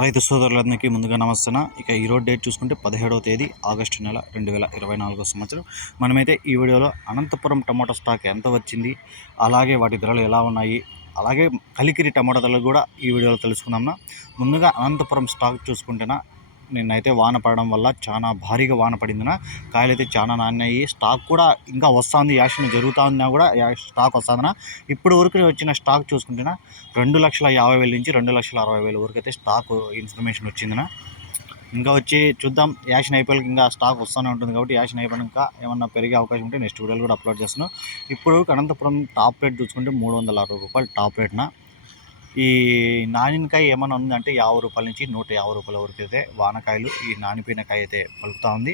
రైతు సోదరులందరికీ ముందుగా నమస్తే ఇక ఈరోజు డేట్ చూసుకుంటే పదిహేడవ తేదీ ఆగస్టు నెల రెండు వేల ఇరవై నాలుగో సంవత్సరం. మనమైతే ఈ వీడియోలో అనంతపురం టమాటో స్టాక్ ఎంత వచ్చింది అలాగే వాటి ధరలు ఎలా ఉన్నాయి అలాగే కలికిరి టమాటో ధరలు కూడా ఈ వీడియోలో తెలుసుకుందాం ముందుగా అనంతపురం స్టాక్ చూసుకుంటేనా నిన్నైతే వాన పడడం వల్ల చాలా భారీగా వాన పడిందిన. కాయలు అయితే చాలా నాన్నాయి స్టాక్ కూడా ఇంకా వస్తుంది. యాక్షన్ జరుగుతూ ఉన్నా కూడా స్టాక్ వస్తుందన. ఇప్పుడు వరకు వచ్చిన స్టాక్ చూసుకుంటేనా రెండు లక్షల యాభై వేల నుంచి రెండు లక్షల అరవై వేల వరకు అయితే స్టాక్ ఇన్ఫర్మేషన్ వచ్చిందిన. ఇంకా వచ్చి చూద్దాం. యాక్షన్ అయిపోయాక ఇంకా స్టాక్ వస్తూనే ఉంటుంది కాబట్టి యాక్షన్ అయిపోయాక ఏమన్నా పెరిగే అవకాశం ఉంటే నెక్స్ట్ వీడియోలు కూడా అప్లోడ్ చేస్తున్నాను ఇప్పుడు అనంతపురం టాప్ రేట్ చూసుకుంటే మూడు వందల అరవై రూపాయలు టాప్ రేట్న. ఈ నానినకాయ ఏమైనా ఉందంటే యాభై రూపాయల నుంచి నూట యాభై రూపాయల వరకు అయితే వానకాయలు ఈ నానిపోయిన కాయ అయితే పలుకుతూ ఉంది.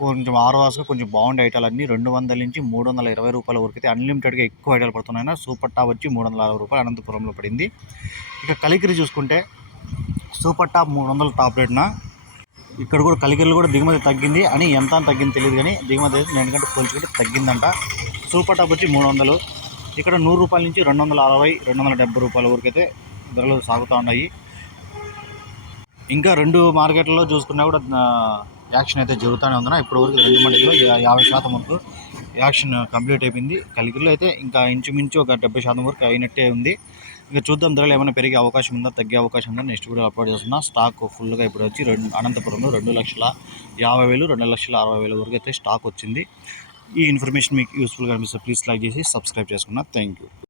కొంచెం ఆరు వాసుగా కొంచెం బాగుండే ఐటాలు అన్నీ రెండు వందల నుంచి మూడు వందల ఇరవై రూపాయల వరకు అయితే అన్లిమిటెడ్గా ఎక్కువ ఐటాలు పడుతున్నాయి సూపర్ టాప్ వచ్చి మూడు వందల అరవై రూపాయలు అనంతపురంలో పడింది. ఇక కలికిరి చూసుకుంటే సూపర్ టాప్ మూడు వందల టాప్ రేట్న ఇక్కడ కూడా కలికిరిలో కూడా దిగుమతి తగ్గింది అని ఎంత తగ్గింది తెలియదు కానీ దిగుమతి అయితే ఎందుకంటే పోల్చుకుంటే తగ్గిందంట. సూపర్ టాప్ వచ్చి మూడు వందలు ఇక్కడ నూరు రూపాయల నుంచి రెండు వందల అరవై రెండు వందల డెబ్బై రూపాయల వరకు అయితే ధరలు సాగుతూ ఉన్నాయి. ఇంకా రెండు మార్కెట్లలో చూసుకున్నా కూడా యాక్షన్ అయితే జరుగుతూనే ఉందన్న. ఇప్పుడు వరకు రెండు మండలిలో యాభై శాతం వరకు యాక్షన్ కంప్లీట్ అయిపోయింది. కలిగిరిలో అయితే ఇంకా ఇంచుమించు ఒక డెబ్బై శాతం వరకు అయినట్టే ఉంది. ఇంకా చూద్దాం ధరలు ఏమైనా పెరిగే అవకాశం ఉందా తగ్గే అవకాశం ఉందా నెక్స్ట్ కూడా అప్లోడ్ చేస్తున్నా. స్టాక్ ఫుల్గా ఇప్పుడు వచ్చి రెండు అనంతపురంలో రెండు లక్షల యాభై వేలు రెండు లక్షల అరవై వేల వరకు అయితే స్టాక్ వచ్చింది. ఈ ఇన్ఫర్మేషన్ మీకు యూస్ఫుల్గా అనిపిస్తే ప్లీజ్ లైక్ చేసి సబ్స్క్రైబ్ చేసుకున్నా. Thank you.